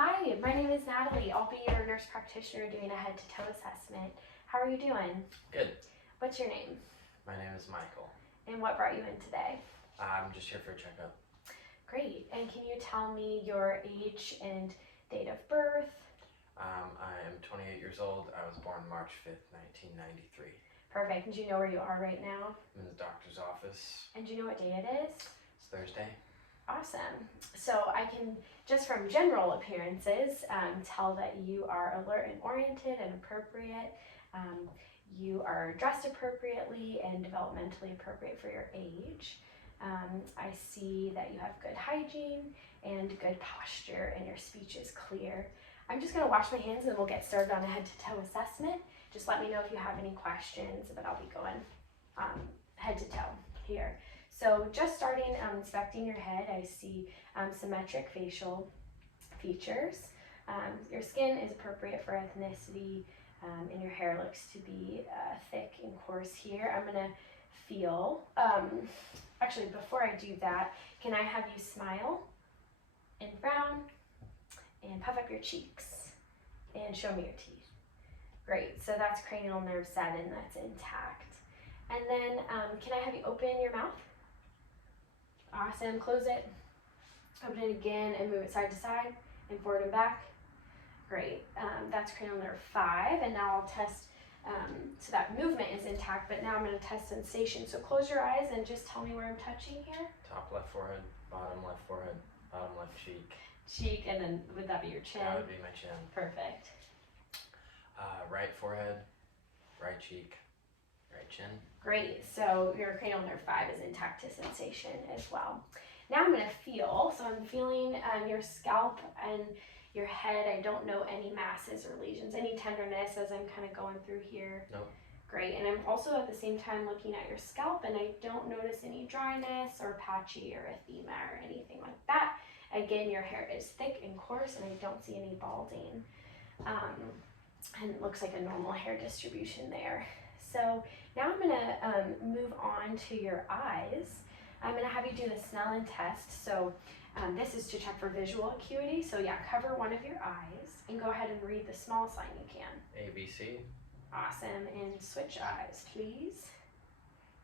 Hi, my name is Natalie. I'll be your nurse practitioner doing a head-to-toe assessment. How are you doing? Good. What's your name? My name is Michael. And what brought you in today? I'm just here for a checkup. Great. And can you tell me your age and date of birth? I am 28 years old. I was born March 5th, 1993. Perfect. And do you know where you are right now? I'm in the doctor's office. And do you know what day it is? It's Thursday. Awesome. So I can, just from general appearances, tell that you are alert and oriented and appropriate. You are dressed appropriately and developmentally appropriate for your age. I see that you have good hygiene and good posture and your speech is clear. I'm just going to wash my hands and then we'll get started on a head-to-toe assessment. Just let me know if you have any questions, but I'll be going head-to-toe here. So just starting inspecting your head, I see symmetric facial features. Your skin is appropriate for ethnicity, and your hair looks to be thick and coarse here. I'm gonna feel, actually before I do that, can I have you smile and frown and puff up your cheeks and show me your teeth? Great, so that's cranial nerve 7, that's intact. And then can I have you open your mouth? Awesome, close it, open it again and move it side to side and forward and back. Great, that's cranial nerve 5, and now I'll test, so that movement is intact, but now I'm going to test sensation. So close your eyes and just tell me where I'm touching here. Top left forehead, bottom left forehead, bottom left cheek. Cheek, and then would that be your chin? That would be my chin. Perfect. Right forehead, right cheek, right chin. Great, so your cranial nerve 5 is intact to sensation as well. Now I'm going to feel, so I'm feeling your scalp and your head. I don't know any masses or lesions, any tenderness as I'm kind of going through here. No. Great, and I'm also at the same time looking at your scalp and I don't notice any dryness or patchy or erythema or anything like that. Again, your hair is thick and coarse and I don't see any balding. And it looks like a normal hair distribution there. So now I'm gonna move on to your eyes. I'm gonna have you do the Snellen test. So this is to check for visual acuity. So yeah, cover one of your eyes and go ahead and read the small sign you can. ABC. Awesome, and switch eyes, please.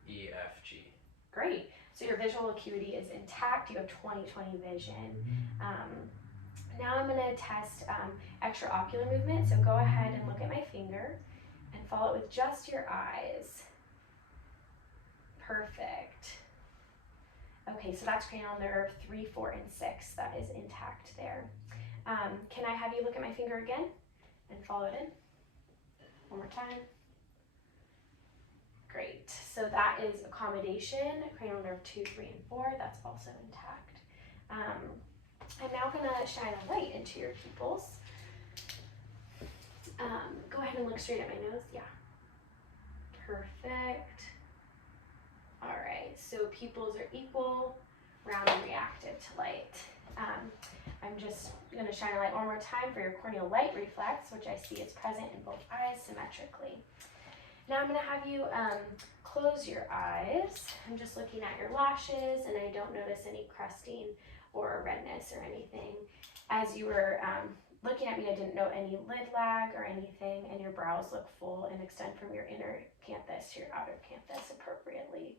EFG. Great, so your visual acuity is intact. You have 20/20 vision. Now I'm gonna test extraocular movement. So go ahead and look at my finger and follow it with just your eyes. Perfect. Okay, so that's cranial nerve 3, 4, and 6. That is intact there. Can I have you look at my finger again and follow it in? One more time. Great. So that is accommodation, cranial nerve 2, 3, and 4. That's also intact. I'm now going to shine a light into your pupils. Go ahead and look straight at my nose. Yeah. Perfect. All right, so pupils are equal, round, and reactive to light. I'm just going to shine a light one more time for your corneal light reflex, which I see is present in both eyes symmetrically. Now I'm going to have you close your eyes. I'm just looking at your lashes, and I don't notice any crusting or redness or anything. As you were looking at me, I didn't note any lid lag or anything, and your brows look full and extend from your inner canthus to your outer canthus appropriately.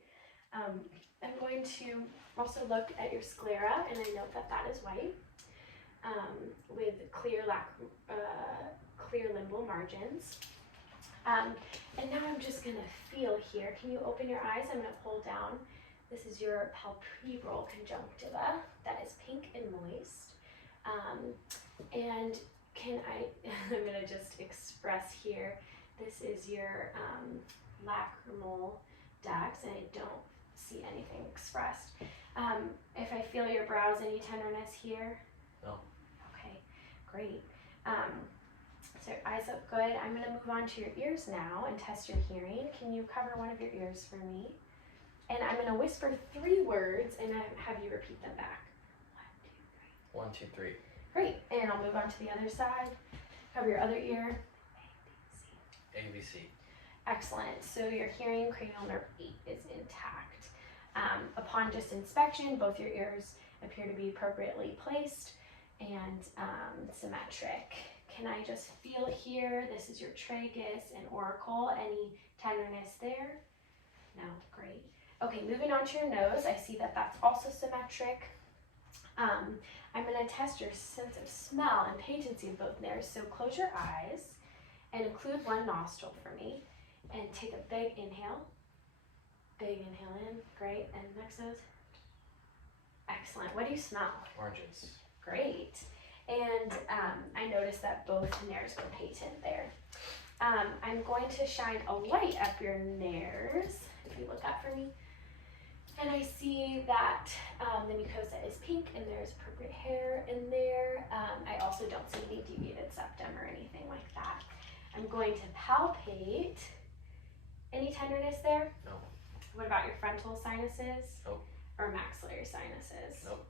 I'm going to also look at your sclera, and I note that that is white with clear limbal margins. And now I'm just going to feel here. Can you open your eyes? I'm going to pull down. This is your palpebral conjunctiva. That is pink and moist. And can I'm going to just express here, this is your lacrimal ducts, and I don't see anything expressed. If I feel your brows, any tenderness here? No. Okay, great. So your eyes look good. I'm going to move on to your ears now and test your hearing. Can you cover one of your ears for me? And I'm going to whisper 3 words and have you repeat them back. 1, 2, 3. Great, and I'll move on to the other side. Cover your other ear. ABC. Excellent, so your hearing cranial nerve 8 is intact. Upon just inspection, both your ears appear to be appropriately placed. and symmetric. Can I just feel here? This is your tragus and auricle. Any tenderness there? No, great. Okay, moving on to your nose. I see that that's also symmetric. I'm going to test your sense of smell and patency of both nares. So close your eyes and include one nostril for me. And take a big inhale. Big inhale in. Great. And next nose. Excellent. What do you smell? Oranges. Great. And I noticed that both nares were patent there. I'm going to shine a light up your nares. If you look up for me. And I see that the mucosa is pink and there's appropriate hair in there. I also don't see any deviated septum or anything like that. I'm going to palpate. Any tenderness there? No. What about your frontal sinuses? Nope. Or maxillary sinuses? Nope.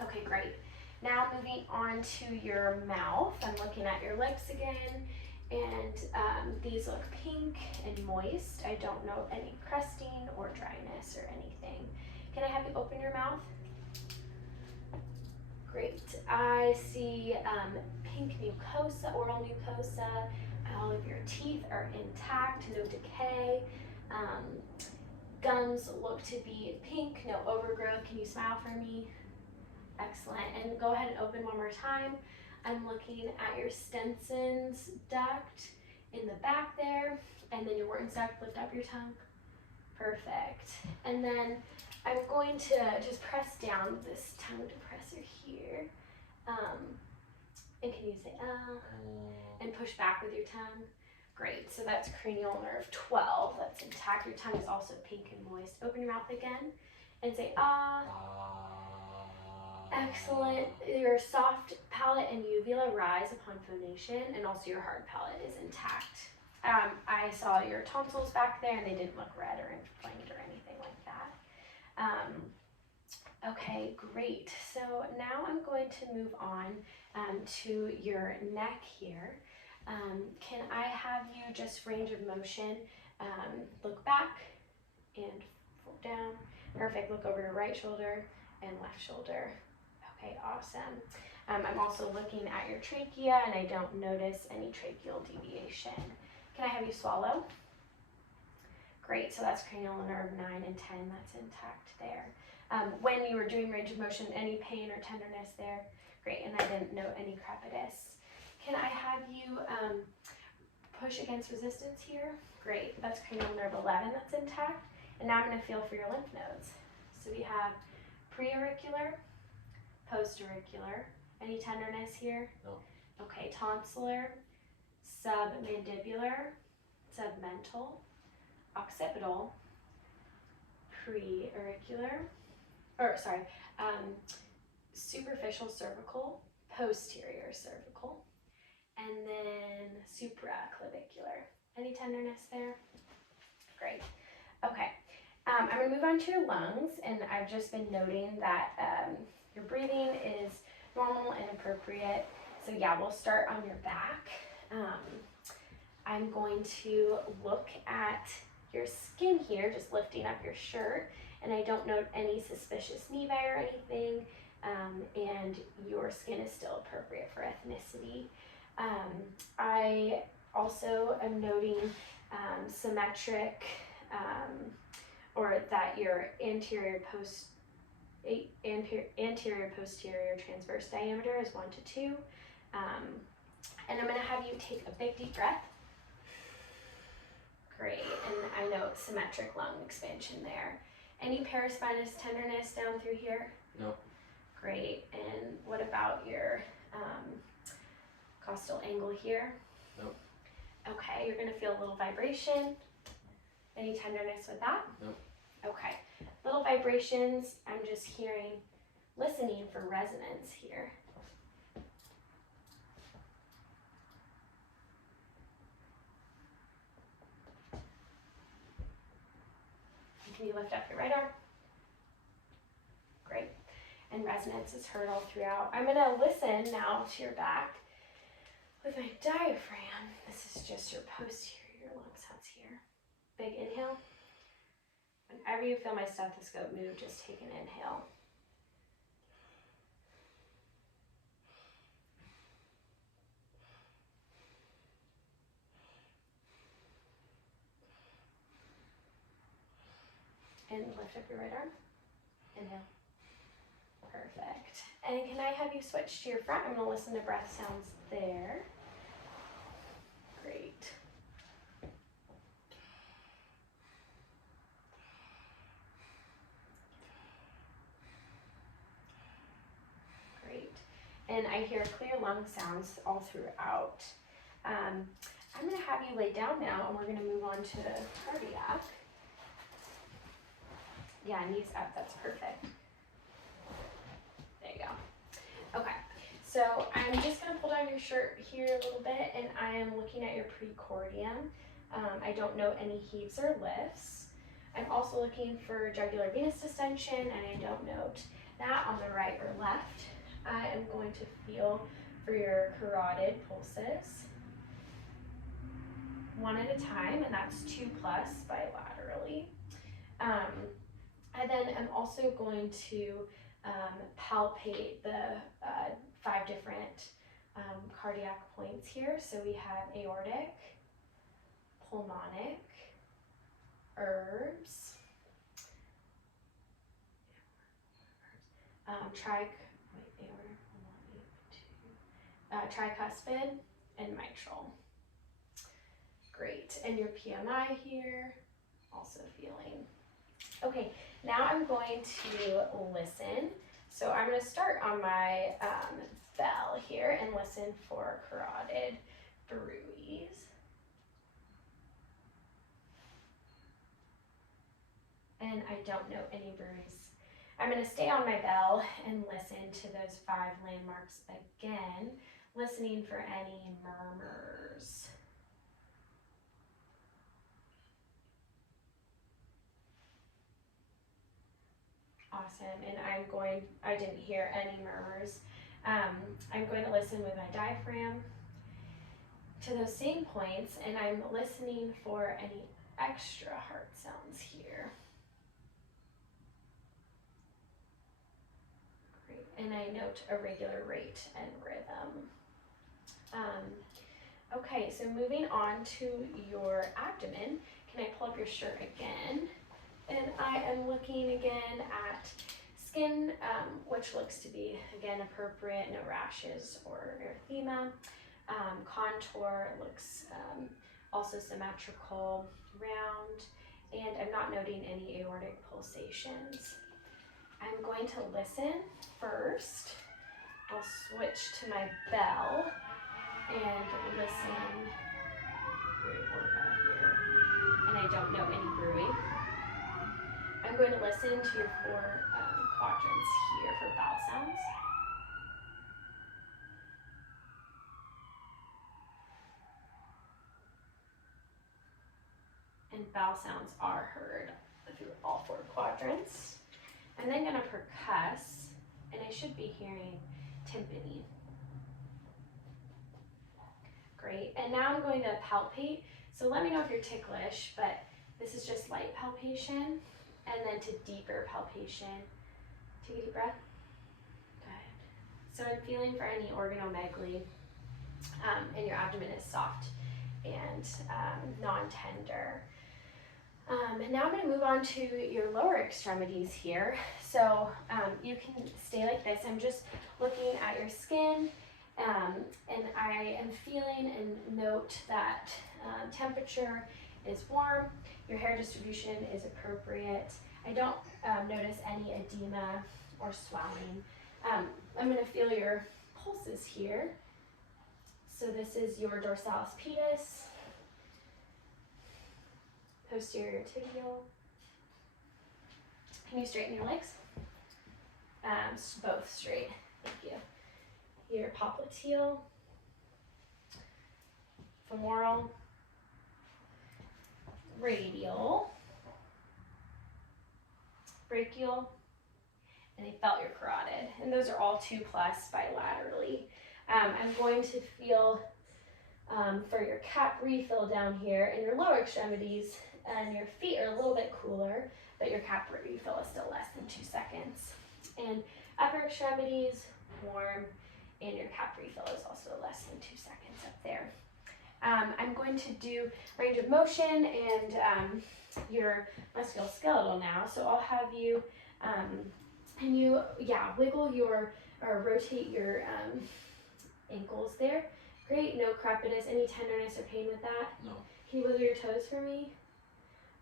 Okay, great. Now moving on to your mouth. I'm looking at your lips again. And these look pink and moist. I don't know any crusting or dryness or anything. Can I have you open your mouth? Great. I see pink mucosa, oral mucosa. All of your teeth are intact, no decay. Gums look to be pink, no overgrowth. Can you smile for me? Excellent. And go ahead and open one more time. I'm looking at your Stenson's duct in the back there, and then your Wharton's duct. Lift up your tongue. Perfect. And then I'm going to just press down this tongue depressor here. And can you say and push back with your tongue? Great. So that's cranial nerve 12. That's intact. Your tongue is also pink and moist. Open your mouth again and say ah. Excellent. Your soft palate and uvula rise upon phonation, and also your hard palate is intact. I saw your tonsils back there, and they didn't look red or inflamed or anything like that. Okay, great. So now I'm going to move on to your neck here. Can I have you just range of motion, look back and fold down. Perfect. Look over your right shoulder and left shoulder. Okay, awesome. I'm also looking at your trachea, and I don't notice any tracheal deviation. Can I have you swallow? Great, so that's cranial nerve 9 and 10, that's intact there. When you were doing range of motion, any pain or tenderness there? Great, and I didn't note any crepitus. Can I have you push against resistance here? Great, that's cranial nerve 11, that's intact. And now I'm going to feel for your lymph nodes. So we have preauricular, postauricular. Any tenderness here? No. Okay, tonsillar, submandibular, submental, occipital, preauricular, superficial cervical, posterior cervical, and then supraclavicular. Any tenderness there? Great. Okay. I'm going to move on to your lungs, and I've just been noting that your breathing is normal and appropriate. So yeah, we'll start on your back. I'm going to look at your skin here, just lifting up your shirt, and I don't note any suspicious nevi or anything, and your skin is still appropriate for ethnicity. I also am noting symmetric, or that your anterior posterior transverse diameter is 1 to 2. And I'm going to have you take a big deep breath. Great, and I note symmetric lung expansion there. Any paraspinous tenderness down through here? No. Great, and what about your costal angle here? Nope. Okay, you're going to feel a little vibration. Any tenderness with that? Nope. Okay, little vibrations. I'm just listening for resonance here. Can you lift up your right arm? Great. And resonance is heard all throughout. I'm going to listen now to your back with my diaphragm. This is just your posterior lung sounds here. Big inhale. Whenever you feel my stethoscope move, just take an inhale. And lift up your right arm. Inhale. Perfect. And can I have you switch to your front? I'm going to listen to breath sounds there. Great. Great. And I hear clear lung sounds all throughout. I'm going to have you lay down now, and we're going to move on to cardiac. Yeah, knees up. That's perfect. There you go. Okay. So I'm just going to pull down your shirt here a little bit, and I am looking at your precordium. I don't note any heaves or lifts. I'm also looking for jugular venous distension, and I don't note that on the right or left. I am going to feel for your carotid pulses, one at a time, and that's 2+ bilaterally. And then I'm also going to palpate the 5 different cardiac points here. So we have aortic, pulmonic, herbs, tricuspid, and mitral. Great. And your PMI here, also feeling. Okay, now I'm going to listen. So I'm going to start on my bell here and listen for carotid bruits. And I don't know any bruits. I'm going to stay on my bell and listen to those 5 landmarks again, listening for any murmurs. Awesome, and I didn't hear any murmurs. I'm going to listen with my diaphragm to those same points, and I'm listening for any extra heart sounds here. Great, and I note a regular rate and rhythm. Okay, so moving on to your abdomen, can I pull up your shirt again? And I am looking again at skin, which looks to be, again, appropriate, no rashes or erythema. Contour looks also symmetrical, round, and I'm not noting any aortic pulsations. I'm going to listen first. I'll switch to my bell and listen. Great work out here. And I don't know any brewing. I'm going to listen to your 4 quadrants here for vowel sounds. And vowel sounds are heard through all 4 quadrants. I'm then going to percuss, and I should be hearing tympani. Great, and now I'm going to palpate. So let me know if you're ticklish, but this is just light palpation, and then to deeper palpation. Take a deep breath. Good. So I'm feeling for any organomegaly, and your abdomen is soft and non-tender. And now I'm going to move on to your lower extremities here. So you can stay like this. I'm just looking at your skin, and I am feeling and note that temperature is warm, your hair distribution is appropriate. I don't notice any edema or swelling. I'm going to feel your pulses here. So this is your dorsalis pedis, posterior tibial. Can you straighten your legs? Both straight. Thank you. Your popliteal, femoral, radial, brachial, and I felt your carotid. And those are all 2+ bilaterally. I'm going to feel for your cap refill down here in your lower extremities, and your feet are a little bit cooler, but your cap refill is still less than 2 seconds. And upper extremities, warm, and your cap refill is also less than 2 seconds up there. I'm going to do range of motion and your musculoskeletal now. So I'll have you, and you, wiggle your, or rotate your ankles there. Great, no crepitus, any tenderness or pain with that? No. Can you wiggle your toes for me?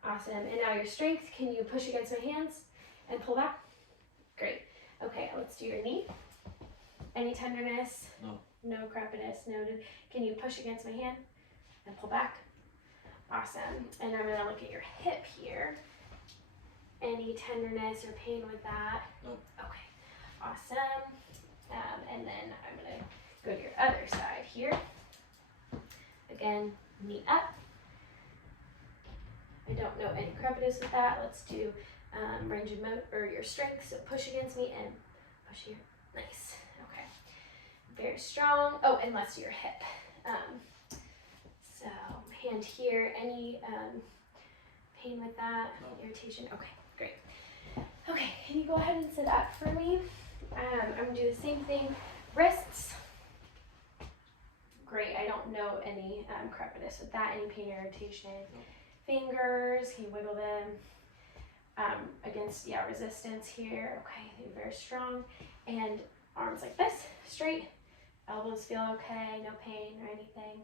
Awesome. And now your strength, can you push against my hands and pull back? Great. Okay, let's do your knee. Any tenderness? No. No crepitus, noted. Can you push against my hand and pull back? Awesome. And I'm gonna look at your hip here. Any tenderness or pain with that? Nope. Okay, awesome. And then I'm gonna go to your other side here. Again, knee up. I don't know any crepitus with that. Let's do range of motion or your strength. So push against me and push here. Nice. Okay. Very strong. Oh, and let's do your hip. So hand here. Any pain with that? No. Irritation? Okay, great. Okay, can you go ahead and sit up for me? I'm gonna do the same thing. Wrists. Great. I don't know any crepitus with that. Any pain, irritation? No. Fingers. Can you wiggle them? Against resistance here. Okay, they're very strong. And arms like this, straight. Elbows feel okay, no pain or anything.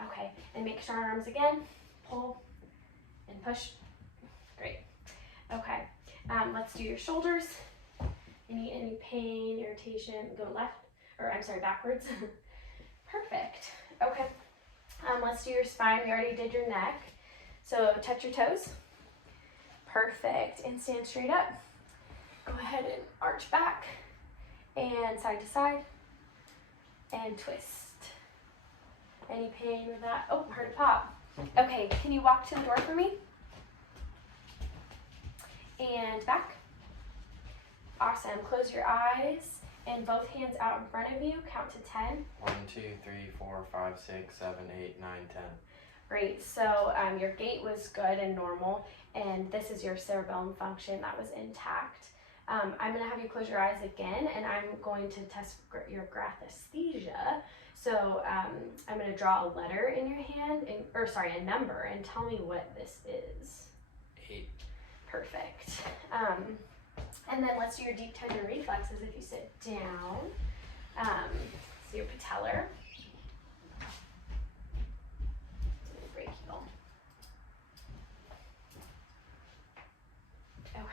Okay, and make strong arms again. Pull and push. Great. Okay, let's do your shoulders. Any pain, irritation? Go left, or I'm sorry, backwards. Perfect. Okay, let's do your spine. We already did your neck. So touch your toes. Perfect. And stand straight up. Go ahead and arch back and side to side and twist. Any pain with that? Oh, heard a pop. Okay, can you walk to the door for me? And back. Awesome. Close your eyes and both hands out in front of you. Count to 10. 1, 2, 3, 4, 5, 6, 7, 8, 9, 10. Great. So your gait was good and normal, and this is your cerebellum function that was intact. I'm going to have you close your eyes again, and I'm going to test your graphesthesia. So I'm going to draw a letter in your hand, a number, and tell me what this is. 8. Perfect. And then let's do your deep tendon reflexes if you sit down. So your patellar. Brachial. Okay.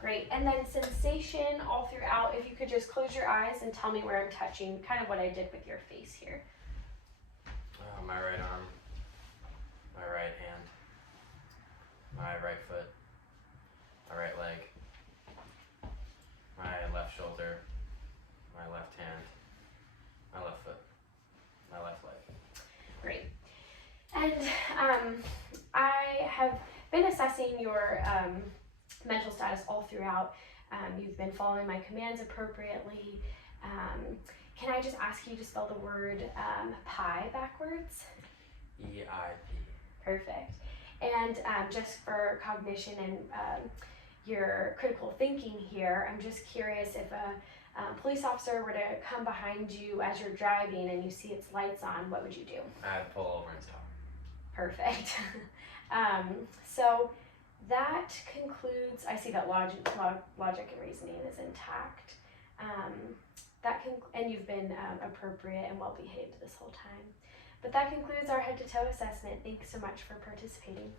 Great. And then sensation all throughout. If you could just close your eyes and tell me where I'm touching, kind of what I did with your face here. My right arm, my right hand, my right foot, my right leg, my left shoulder, my left hand, my left foot, my left leg. Great. And I have been assessing your mental status all throughout. You've been following my commands appropriately. Can I just ask you to spell the word pie backwards? E-I-P. Perfect. And just for cognition and your critical thinking here, I'm just curious if a police officer were to come behind you as you're driving and you see its lights on, what would you do? I'd pull over and stop. Perfect. So that concludes, I see that logic and reasoning is intact. And you've been appropriate and well behaved this whole time. But that concludes our head to toe assessment. Thanks so much for participating.